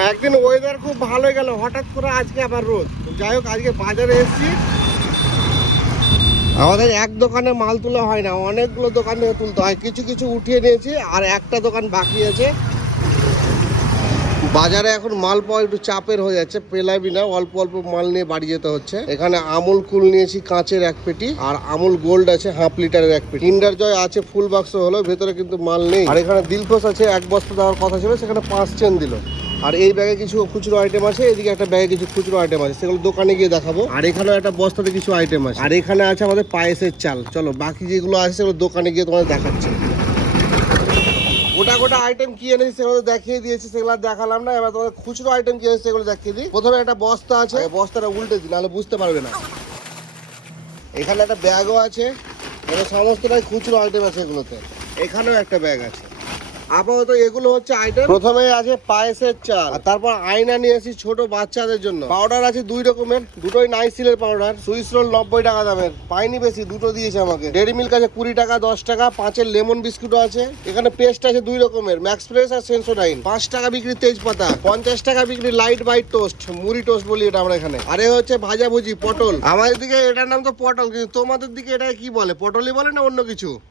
একদিন ওয়েদার খুব ভালো গেল, হঠাৎ করে আজকে আবার রোদ। যাই হোক, আজকে বাজারে এসেছি। আমাদের এক দোকানে মাল তোলা হয় না, অনেকগুলো দোকান থেকে তুলতে হয়। কিছু কিছু উঠিয়ে নিয়েছি, আর একটা দোকান বাকি আছে। বাজারে এখন মাল পাওয়া একটু চাপের হয়ে যাচ্ছে, পেলাবি না, অল্প অল্প মাল নিয়ে বাড়ি যেতে হচ্ছে। এখানে আমুল কুল নিয়েছি কাঁচের 1 পেটি, আর আমুল গোল্ড আছে 1/2 লিটারের 1 পেটি। কিন্ডার জয় আছে ফুল বাক্স হলো, ভেতরে কিন্তু মাল নেই। আর এখানে দিলখোশ আছে 1 বস্তা দেওয়ার কথা ছিল, সেখানে 5 চেন দিল। আর এই ব্যাগে কিছু খুচরো আইটেম আছে, এদিকে একটা ব্যাগে কিছু খুচরো আইটেম আছে, সেগুলো দোকানে গিয়ে দেখাবো। আর এখানেও একটা বস্তাতে কিছু আইটেম আছে। আর এখানে আছে আমাদের পায়েসের চাল। চলো বাকি যেগুলো আছে সেগুলো দোকানে গিয়ে তোমাদের দেখাচ্ছি। গোটা গোটা আইটেম কি এনেছি সেগুলো দেখিয়ে দিয়েছি, সেগুলো আর দেখালাম না। এবার তোমাদের খুচরো আইটেম কি আছে সেগুলো দেখিয়ে দিই। প্রথমে একটা বস্তা আছে, বস্তাটা উল্টে দিই, নাহলে বুঝতে পারবে না। এখানে একটা ব্যাগও আছে, মানে সমস্তটাই খুচরো আইটেম আছে এগুলোতে। এখানেও একটা ব্যাগ আছে। আপাতত এগুলো হচ্ছে আইটেম। প্রথমে আছে পায়েসের চাল, আর তারপর আয়না নিয়ে এসেছি ছোট বাচ্চাদের জন্য। পাউডার আছে 2 রকমের, দুটোই নাইসিলের পাউডার। সুইস রোল 90 টাকা দামের, পাইনি বেশি, দুটো দিয়েছে আমাকে। ডেরি মিল্ক আছে 20 টাকা 10 টাকা, 5-এর লেমন বিস্কুটও আছে। এখানে পেস্ট আছে 2 রকমের, ম্যাক্স ফ্রেশ আর সেন্সোডাইন। 5 টাকা বিক্রি তেজপাতা, 50 টাকা বিক্রি লাইট বাইট টোস্ট, মুড়ি টোস্ট বলি এটা আমরা এখানে। আর এ হচ্ছে ভাজাভুজি পটল। আমাদের দিকে এটার নাম তো পটল, কিন্তু তোমাদের দিকে এটা কি বলে, পটলই বলে না অন্য কিছু?